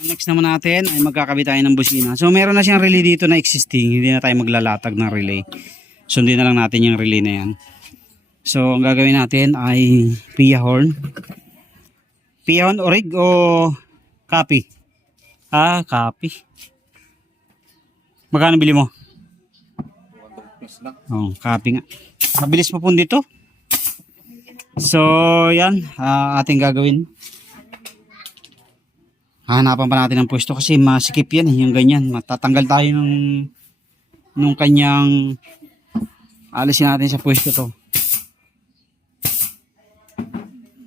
Next naman natin ay magkakabit tayo ng busina. So meron na siyang relay dito na existing. Hindi na tayo maglalatag ng relay. Sundin na lang natin yung relay na yan. So ang gagawin natin ay Pia horn. Pia horn orig o copy? Ah, copy. Magkano bili mo? Oh, copy nga. Mabilis po dito. So yan, ating gagawin. Hahanapan pa natin ng pwesto kasi masikip yan yung ganyan. Matatanggal tayo nung kanyang alisin natin sa pwesto to.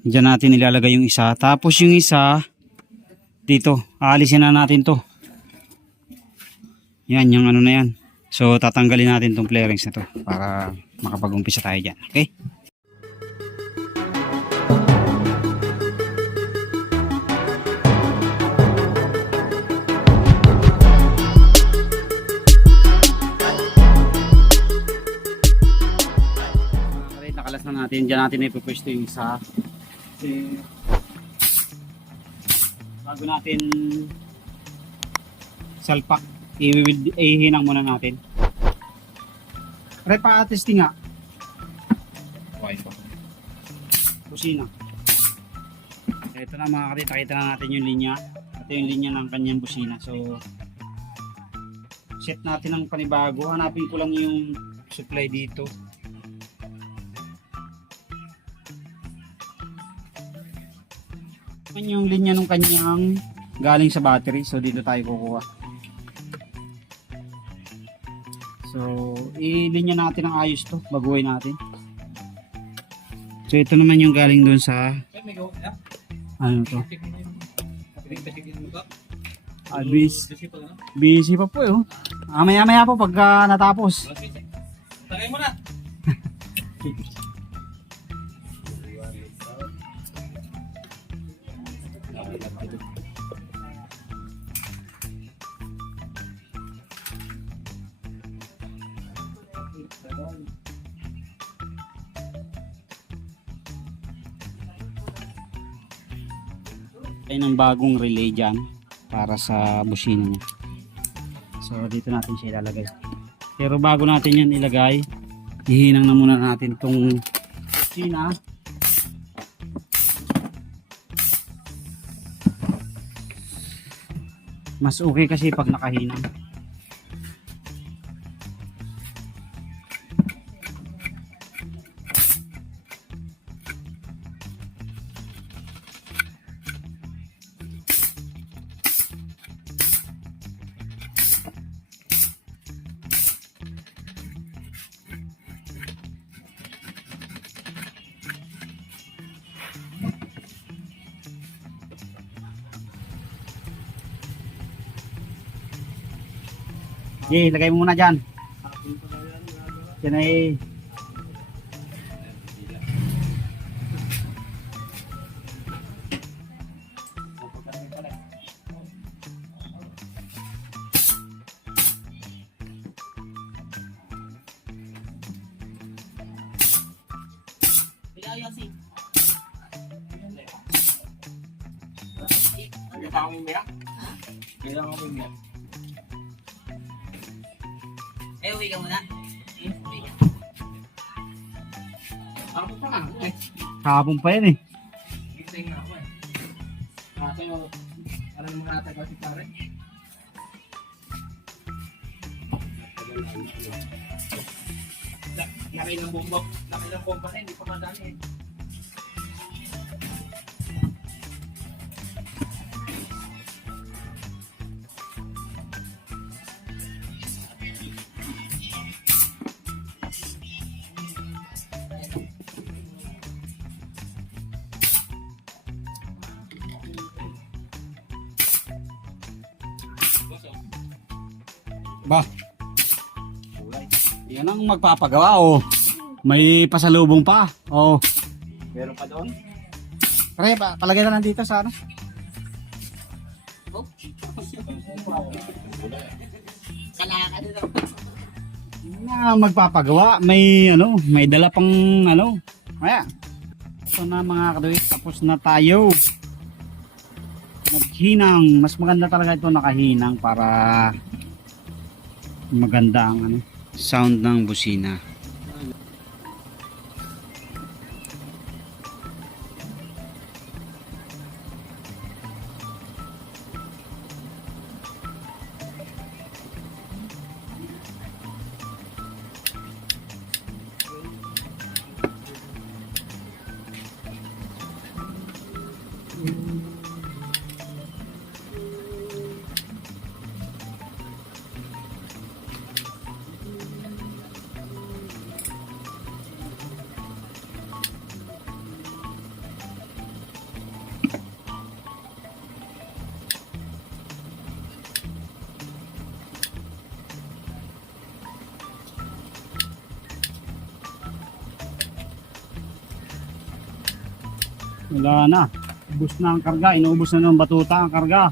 Diyan natin ilalagay yung isa. Tapos yung isa dito, aalisin na natin to. Yan, yung ano na yan. So tatanggalin natin tong flarings na to para makapag-umpisa tayo dyan. Okay? Nakalas na natin. Diyan natin ipupwesto yung isa. Kasi bago natin salpak, ihinang muna natin. Repa-testing nga. Kusina. Ito na mga kadit, nakita na natin yung linya. Ito yung linya ng kanyang busina. So set natin ng panibago. Hanapin ko lang yung supply dito. Yung linya ng kanyang galing sa battery, so dito tayo kukuha. So ilinya natin ang ayos to, baguhin natin. So ito naman yung galing doon sa ano to, busy pa po eh. Maya po pagka natapos. Tagay mo na. Ay ng bagong relay dyan para sa busina niya. So dito natin siya ilalagay. Pero bago natin yan ilagay, ihinang na muna natin itong busina. Mas okay kasi pag nakahinang. Okay, lagay mo muna dyan. Yan ay uwi ka muna. kahapon pa yan eh. Gising nga ako eh. Kaso, alam mo natin kasi pare. Nakailang bomba na, hindi pa madami eh. Ba, yan ang magpapagawa oh. May pasalubong pa oh. Meron pa doon? Pre, palagay na lang dito sa ano. Oh. Kalaka dito. Na magpapagawa, may ano, may dala pang ano. Kaya ito na mga kaduit, tapos na tayo. hinang. Mas maganda talaga ito nakahinang para maganda ang ano, sound ng busina. Wala na. Ubus na ang karga. Inuubos na ng batuta ang karga.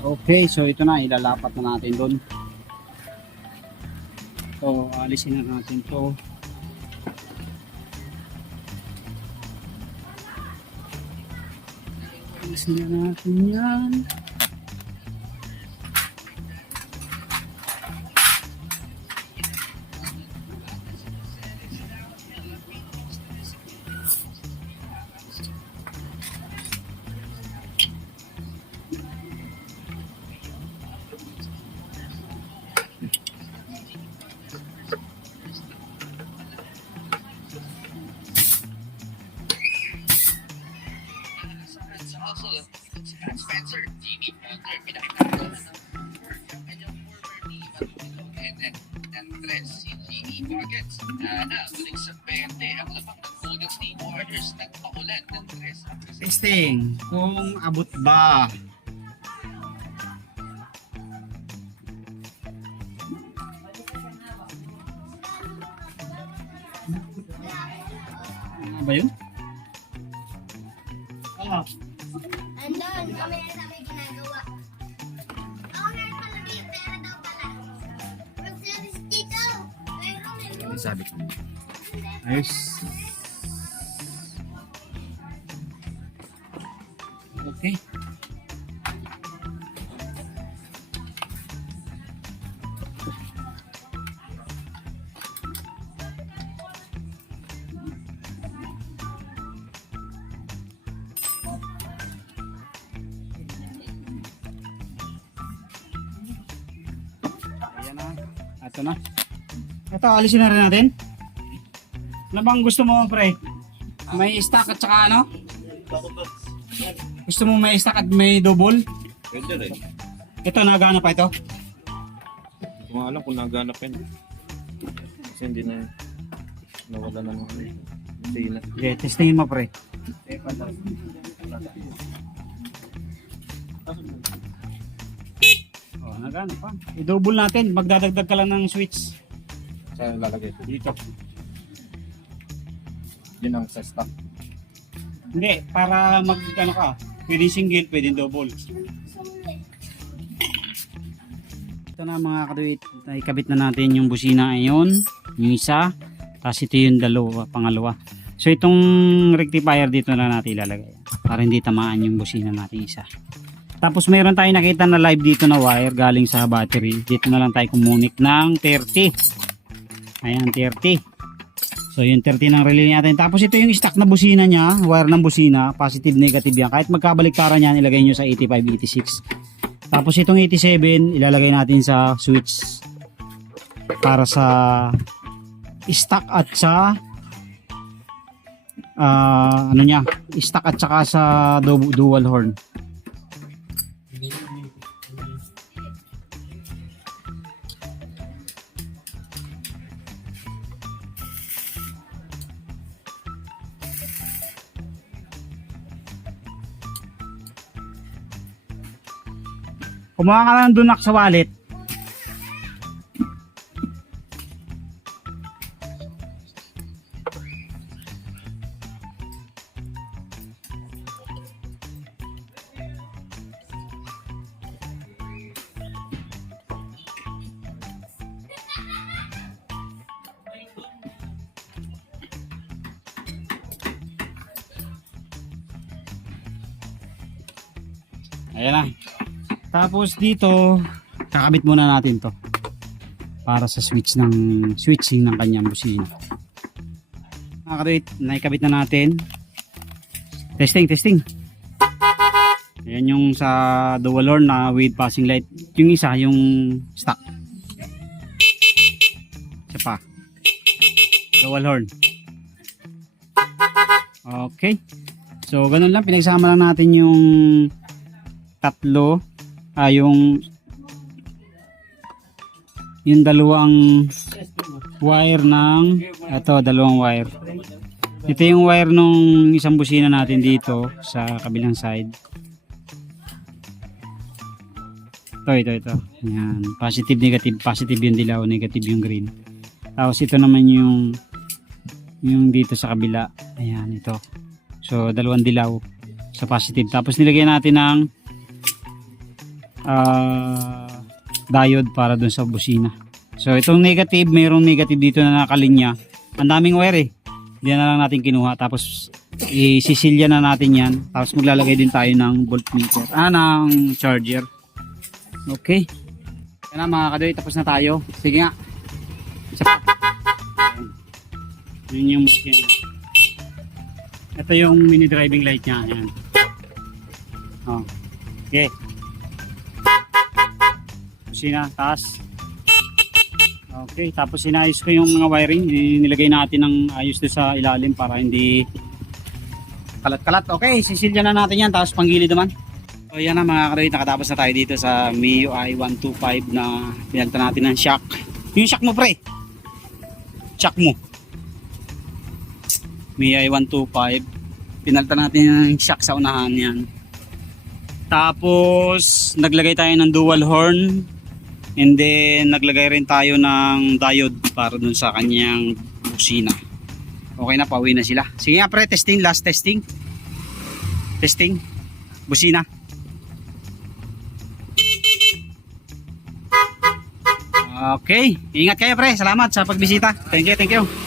Okay, so ito na. Ilalapat na natin doon. So, alisin na natin to. Alisin na natin yan. Testing kung abot ba. Ano ba yun? Ah, Andun, kami na may ginagawa. Ako na pala may pera daw pala. Pag sabi si Tito, mayroon. sabi ko. Ayos. Okay. Ayan na. Ito na. Ito, alisin na rin natin. Ano bang gusto mo, pre? May stack at saka ano? Gusto mo may stack at may double? Pwede rin. Ito, nagana pa ito? Hindi ko nga alam kung naganap yun. Kasi hindi na nawala na mga busina. Okay, testingin mo, pre. Oh, nagana pa. I-double natin. Magdadagdag ka lang ng switch. Saan lalagay ko? Dito. Yun ang sa stock. Hindi, para mag, ano ka, pwedeng single, pwedeng double. Ito na mga kaduit, ikabit na natin yung busina ngayon, yung isa, tapos ito yung pangalawa. So itong rectifier dito na natin ilalagay, para hindi tamaan yung busina natin isa. Tapos mayroon tayong nakita na live dito na wire galing sa battery. Dito na lang tayo kumunik ng 30. Ayan, 30. So yung 30 ng relay natin. Tapos ito yung stock na busina niya, wire ng busina, positive negative yan. Kahit magkabaliktaran yan, ilagay nyo sa 85, 86. Tapos itong 87, ilalagay natin sa switch para sa stock at sa ano niya, stock at saka sa dual horn. Kumuha ka lang doon sa wallet. Ayan na. Tapos dito, kakabit muna natin to. Para sa switching ng kanyang busina. Mga kadwit, naikabit na natin. Testing. Ayan yung sa dual horn na with passing light. Yung isa, yung stock. Isa pa. Dual horn. Okay. So, ganun lang. Pinagsama lang natin yung tatlo. Yung dalawang wire ng dalawang wire. Ito yung wire nung isang busina natin dito sa kabilang side. Ito. Yan. Positive, negative. Positive yung dilaw, negative yung green. Tapos ito naman yung dito sa kabila. Ayan, ito. So, dalawang dilaw sa positive. Tapos nilagay natin ng diode para dun sa busina. So, itong negative, mayroong negative dito na nakalinya. Ang daming wire eh. Diyan na lang natin kinuha. Tapos, isisilya na natin yan. Tapos, maglalagay din tayo ng voltmeter. Ng charger. Okay. Yan na mga kadoy, tapos na tayo. Sige nga. Isa pa. Yun yung busina. Ito yung mini driving light niya. Ayan. Okay. Busina, taas. Okay, tapos sinayos ko yung mga wiring. Nilagay natin ng ayos doon sa ilalim para hindi kalat-kalat. Okay, sisilya na natin yan. Tapos panggilid naman. So yan na mga karoy, nakatapos na tayo dito sa MIUI 125 na pinagta natin ng shock. Yung shock mo pre. Shock mo. MIUI 125. Pinalta natin ng shock sa unahan yan. Tapos naglagay tayo ng dual horn. And then naglagay rin tayo ng diode para dun sa kanyang busina. Okay na, pauwi na sila. Sige nga pre, testing, last testing. Testing. Busina. Okay, ingat kayo pre. Salamat sa pagbisita. Thank you.